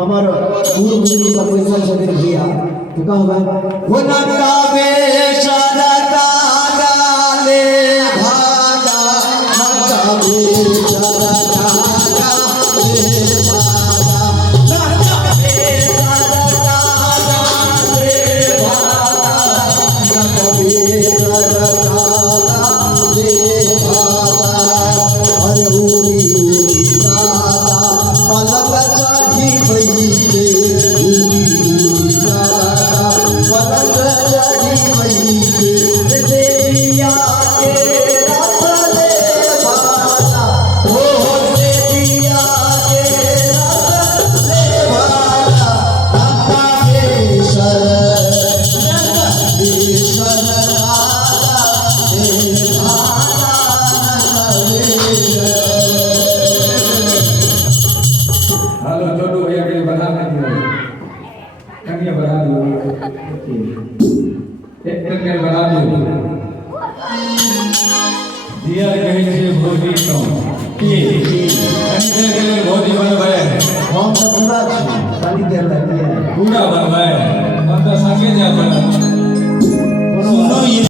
हमारा पूर्व बुजुर्ग सब पैसा छथिन भैया तो का होगा वो नका में सदा गाले भागा नका में सदा गाले भागा नका में सदा गाले भागा नका में सदा गाले भागा अरे उरी उरी दादा पलक चढ़ी पहिले उरी उरी दादा पलक चढ़ी पहिले देविया के रथ ले भागा हो देविया के रथ ले भागा नंदकेश्वर नंदकेश्वर दादा हे भागा नंदकेश्वर। हेलो छोटू भैया के लिए बता दियो कनिया बता दियो एक करके बता दियो दिया कहीं से भोजी तो की कनिया के लिए भोजी बनवाए हम तो पूरा छी खाली देर लगी है पूरा बनवाए हम तो संगे जा बना